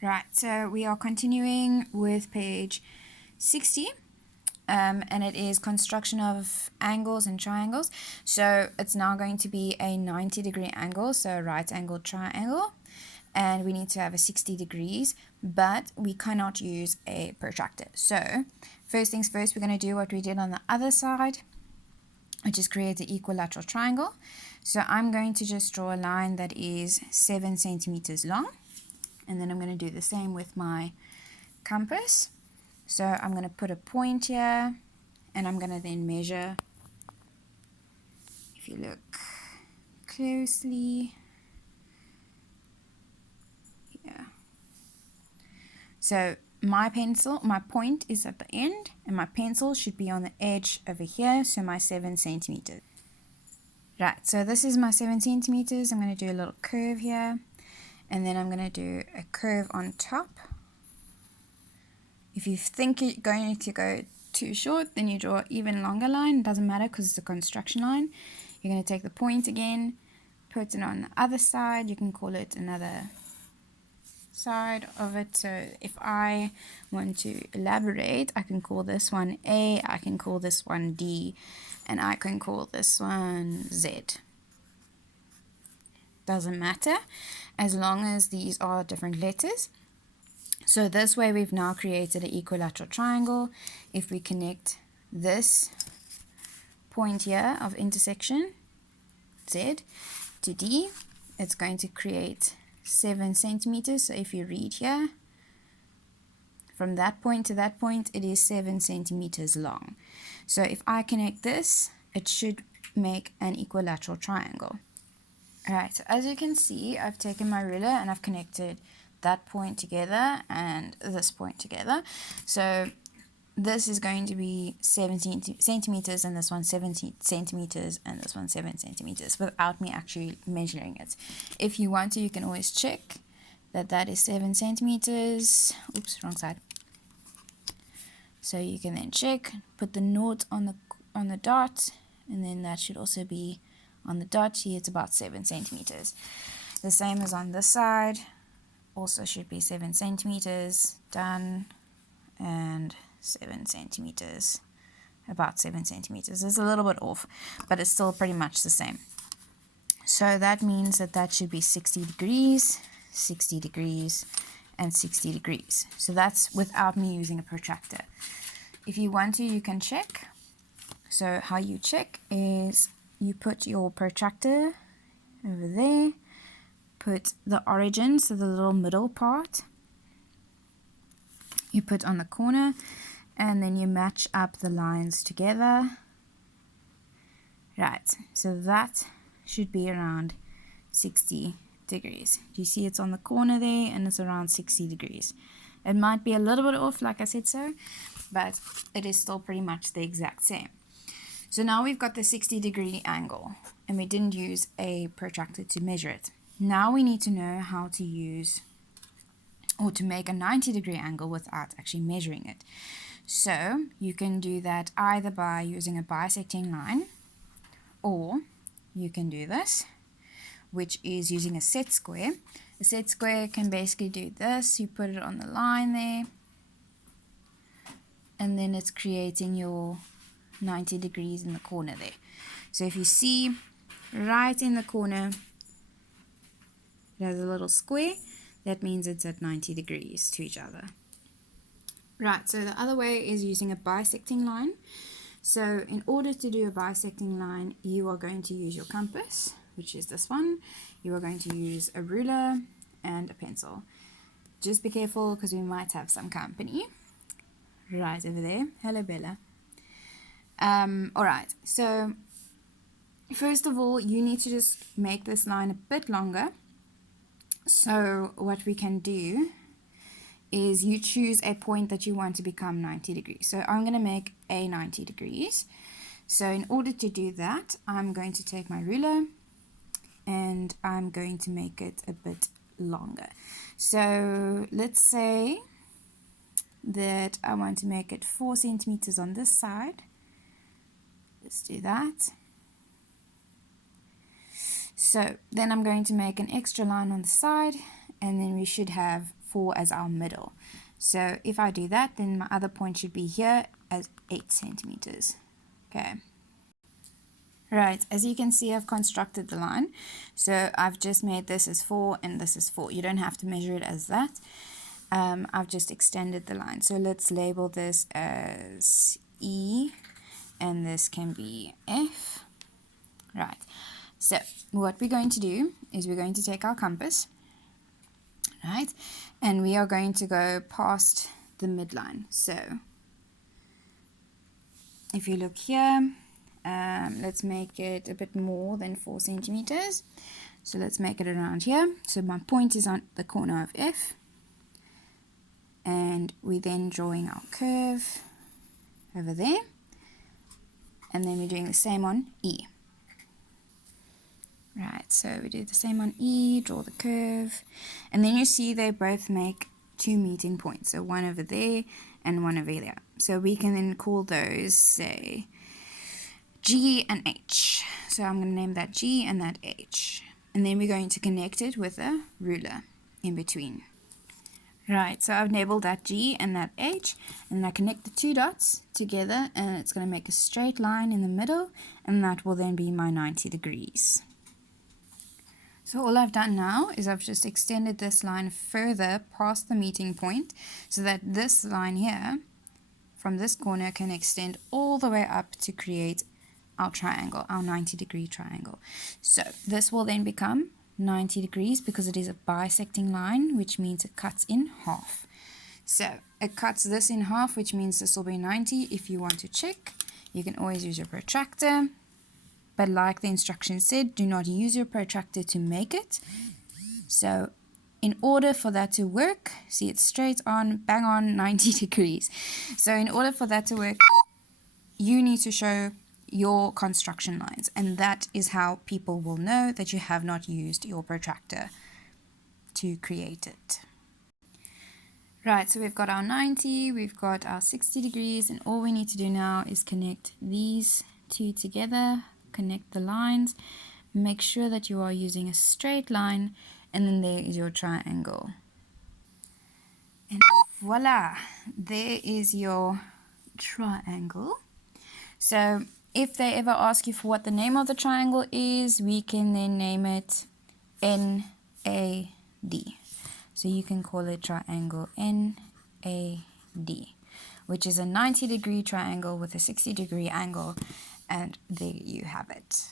Right, so we are continuing with page 60, and it is construction of angles and triangles. So it's now going to be a 90-degree angle, so a right-angled triangle, and we need to have a 60 degrees, but we cannot use a protractor. So first things first, we're going to do what we did on the other side, which is create an equilateral triangle. So I'm going to just draw a line that is 7 centimeters long. And then I'm going to do the same with my compass. So I'm going to put a point here, and I'm going to then measure. If you look closely, yeah. So my point is at the end, and my pencil should be on the edge over here, so my 7 centimeters. Right, so this is my 7 centimeters. I'm going to do a little curve here. And then I'm going to do a curve on top. If you think you're going to go too short, then you draw an even longer line. It doesn't matter because it's a construction line. You're going to take the point again, put it on the other side. You can call it another side of it. So if I want to elaborate, I can call this one A, I can call this one D, and I can call this one Z. Doesn't matter as long as these are different letters. So this way we've now created an equilateral triangle. If we connect this point here of intersection Z to D, it's going to create 7 centimeters. So if you read here, from that point to that point, it is 7 centimeters long. So if I connect this, it should make an equilateral triangle. Alright, so as you can see, I've taken my ruler and I've connected that point together and this point together. So this is going to be 17 centimeters and this one 17 centimeters and this one 7 centimeters without me actually measuring it. If you want to, you can always check that that is 7 centimeters. Oops, wrong side. So you can then check, put the naught on the dot, and then that should also be on the dot. Here it's about 7 centimeters. The same as on this side, also should be 7 centimeters, done, and 7 centimeters, about 7 centimeters. It's a little bit off, but it's still pretty much the same. So that means that that should be 60 degrees, 60 degrees, and 60 degrees. So that's without me using a protractor. If you want to, you can check. So how you check is you put your protractor over there, put the origin, so the little middle part, you put on the corner, and then you match up the lines together. Right, so that should be around 60 degrees. Do you see it's on the corner there, and it's around 60 degrees. It might be a little bit off, like I said so, but it is still pretty much the exact same. So now we've got the 60-degree angle, and we didn't use a protractor to measure it. Now we need to know how to use or to make a 90-degree angle without actually measuring it. So you can do that either by using a bisecting line, or you can do this, which is using a set square. A set square can basically do this. You put it on the line there, and then it's creating your 90 degrees in the corner there. So if you see right in the corner, it has a little square. That means it's at 90 degrees to each other. Right, so the other way is using a bisecting line. So in order to do a bisecting line, you are going to use your compass, which is this one. You are going to use a ruler and a pencil. Just be careful because we might have some company. Right over there. Hello, Bella. Alright, so first of all, you need to just make this line a bit longer. So what we can do is you choose a point that you want to become 90 degrees. So I'm going to make a 90 degrees. So in order to do that, I'm going to take my ruler and I'm going to make it a bit longer. So let's say that I want to make it 4 centimeters on this side. Let's do that. So then I'm going to make an extra line on the side, and then we should have 4 as our middle. So if I do that, then my other point should be here as 8 centimeters. Okay. Right, as you can see, I've constructed the line. So I've just made this as 4 and this is 4. You don't have to measure it as that. I've just extended the line. So let's label this as E, and this can be F. Right, so what we're going to do is we're going to take our compass, right, and we are going to go past the midline. So if you look here, let's make it a bit more than 4 centimeters. So let's make it around here. So my point is on the corner of F, and we're then drawing our curve over there, and then we're doing the same on E. Right, so we do the same on E, draw the curve, and then you see they both make 2 meeting points, so one over there and one over there. So we can then call those, say, G and H. So I'm going to name that G and that H. And then we're going to connect it with a ruler in between. Right, so I've labeled that G and that H, and I connect the 2 dots together, and it's going to make a straight line in the middle, and that will then be my 90 degrees. So all I've done now is I've just extended this line further past the meeting point, so that this line here from this corner can extend all the way up to create our triangle, our 90-degree triangle. So this will then become 90 degrees because it is a bisecting line, which means it cuts in half. So it cuts this in half, which means this will be 90. If you want to check, you can always use your protractor, but like the instructions said, do not use your protractor to make it. So in order for that to work, see, it's straight on, bang on 90 degrees. So in order for that to work, you need to show your construction lines, and that is how people will know that you have not used your protractor to create it. Right, so we've got our 90, we've got our 60 degrees, and all we need to do now is connect these 2 together, connect the lines, make sure that you are using a straight line, and then there is your triangle. And voila, there is your triangle. So if they ever ask you for what the name of the triangle is, we can then name it NAD. So you can call it triangle NAD, which is a 90-degree triangle with a 60-degree angle, and there you have it.